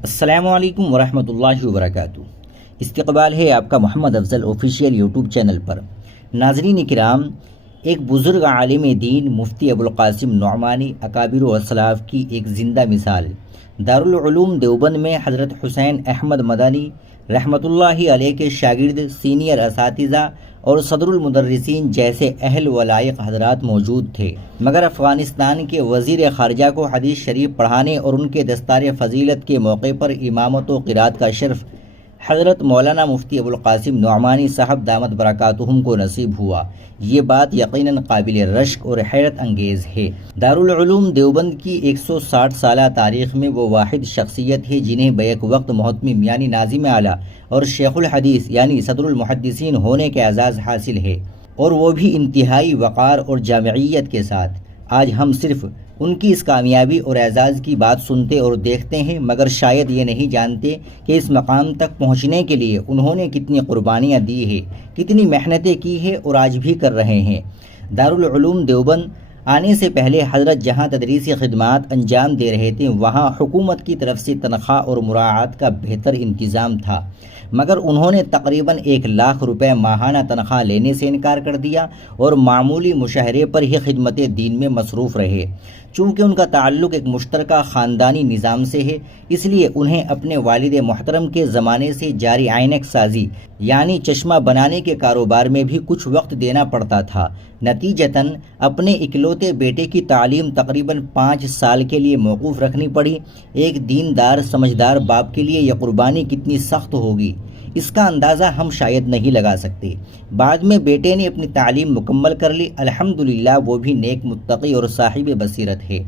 السلام علیکم ورحمۃ اللہ وبرکاتہ۔ استقبال ہے آپ کا محمد افضل آفیشیل یوٹیوب چینل پر۔ ناظرین کرام، ایک بزرگ عالم دین مفتی ابوالقاسم نعمانی اکابر و اسلاف کی ایک زندہ مثال دارالعلوم دیوبند میں حضرت حسین احمد مدنی رحمۃ اللہ علیہ کے شاگرد، سینئر اساتذہ اور صدر المدرسین جیسے اہل و لائق حضرات موجود تھے، مگر افغانستان کے وزیر خارجہ کو حدیث شریف پڑھانے اور ان کے دستار فضیلت کے موقع پر امامت و قرات کا شرف حضرت مولانا مفتی ابوالقاسم نعمانی صاحب دامت برکاتہم کو نصیب ہوا۔ یہ بات یقیناً قابل رشک اور حیرت انگیز ہے۔ دارالعلوم دیوبند کی 160 سالہ تاریخ میں وہ واحد شخصیت ہے جنہیں بیک وقت محتمم یعنی ناظم اعلیٰ اور شیخ الحدیث یعنی صدر المحدثین ہونے کے اعزاز حاصل ہے، اور وہ بھی انتہائی وقار اور جامعیت کے ساتھ۔ آج ہم صرف ان کی اس کامیابی اور اعزاز کی بات سنتے اور دیکھتے ہیں، مگر شاید یہ نہیں جانتے کہ اس مقام تک پہنچنے کے لیے انہوں نے کتنی قربانیاں دی ہیں، کتنی محنتیں کی ہیں اور آج بھی کر رہے ہیں۔ دارالعلوم دیوبند آنے سے پہلے حضرت جہاں تدریسی خدمات انجام دے رہے تھے، وہاں حکومت کی طرف سے تنخواہ اور مراعات کا بہتر انتظام تھا، مگر انہوں نے تقریباً 1 لاکھ روپے ماہانہ تنخواہ لینے سے انکار کر دیا اور معمولی مشاہرے پر ہی خدمت دین میں مصروف رہے۔ چونکہ ان کا تعلق ایک مشترکہ خاندانی نظام سے ہے، اس لیے انہیں اپنے والد محترم کے زمانے سے جاری عینک سازی یعنی چشمہ بنانے کے کاروبار میں بھی کچھ وقت دینا پڑتا تھا۔ نتیجتاً اپنے اکلوتے بیٹے کی تعلیم تقریباً 5 سال کے لیے موقوف رکھنی پڑی۔ ایک دیندار سمجھدار باپ کے لیے یہ قربانی کتنی سخت ہوگی، اس کا اندازہ ہم شاید نہیں لگا سکتے۔ بعد میں بیٹے نے اپنی تعلیم مکمل کر لی، الحمدللہ وہ بھی نیک متقی اور صاحب بصیرت ہے،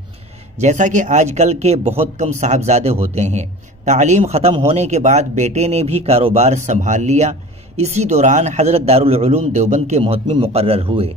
جیسا کہ آج کل کے بہت کم صاحبزادے ہوتے ہیں۔ تعلیم ختم ہونے کے بعد بیٹے نے بھی کاروبار سنبھال لیا۔ اسی دوران حضرت دارالعلوم دیوبند کے محتمم مقرر ہوئے۔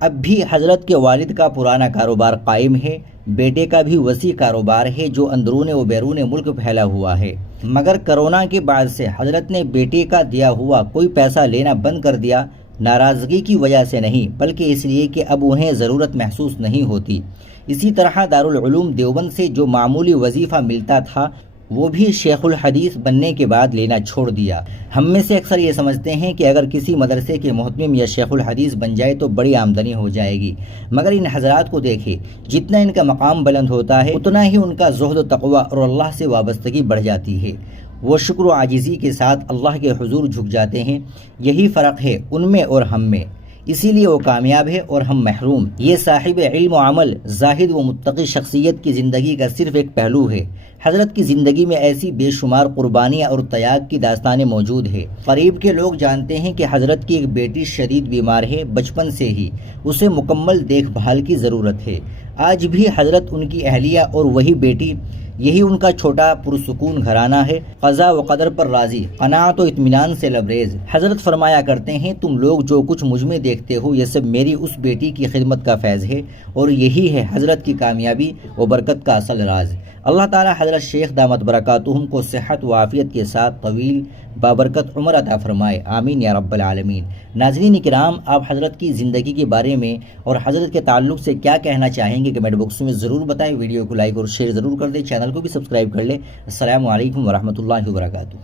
اب بھی حضرت کے والد کا پرانا کاروبار قائم ہے، بیٹے کا بھی وسیع کاروبار ہے جو اندرون و بیرون ملک پھیلا ہوا ہے، مگر کرونا کے بعد سے حضرت نے بیٹے کا دیا ہوا کوئی پیسہ لینا بند کر دیا۔ ناراضگی کی وجہ سے نہیں، بلکہ اس لیے کہ اب انہیں ضرورت محسوس نہیں ہوتی۔ اسی طرح دارالعلوم دیوبند سے جو معمولی وظیفہ ملتا تھا وہ بھی شیخ الحدیث بننے کے بعد لینا چھوڑ دیا۔ ہم میں سے اکثر یہ سمجھتے ہیں کہ اگر کسی مدرسے کے محتمم یا شیخ الحدیث بن جائے تو بڑی آمدنی ہو جائے گی، مگر ان حضرات کو دیکھیں، جتنا ان کا مقام بلند ہوتا ہے اتنا ہی ان کا زہد و تقوی اور اللہ سے وابستگی بڑھ جاتی ہے۔ وہ شکر و عاجزی کے ساتھ اللہ کے حضور جھک جاتے ہیں۔ یہی فرق ہے ان میں اور ہم میں، اسی لیے وہ کامیاب ہے اور ہم محروم۔ یہ صاحب علم و عمل، زاہد و متقی شخصیت کی زندگی کا صرف ایک پہلو ہے۔ حضرت کی زندگی میں ایسی بے شمار قربانیاں اور تیاگ کی داستانیں موجود ہیں۔ قریب کے لوگ جانتے ہیں کہ حضرت کی ایک بیٹی شدید بیمار ہے، بچپن سے ہی اسے مکمل دیکھ بھال کی ضرورت ہے۔ آج بھی حضرت، ان کی اہلیہ اور وہی بیٹی، یہی ان کا چھوٹا پرسکون گھرانہ ہے، قضا و قدر پر راضی، قناعت و اطمینان سے لبریز۔ حضرت فرمایا کرتے ہیں، تم لوگ جو کچھ مجھ میں دیکھتے ہو یہ سب میری اس بیٹی کی خدمت کا فیض ہے، اور یہی ہے حضرت کی کامیابی و برکت کا اصل راز۔ اللہ تعالی حضرت شیخ دامت برکاتہم کو صحت و عافیت کے ساتھ طویل بابرکت عمر عطا فرمائے، آمین یا رب العالمین۔ ناظرین کرام، آپ حضرت کی زندگی کے بارے میں اور حضرت کے تعلق سے کیا کہنا چاہیں گے کمنٹ باکس میں ضرور بتائیں۔ ویڈیو کو لائک اور شیئر ضرور کر دیں، چینل کو بھی سبسکرائب کر لیں۔ السلام علیکم ورحمۃ اللہ وبرکاتہ۔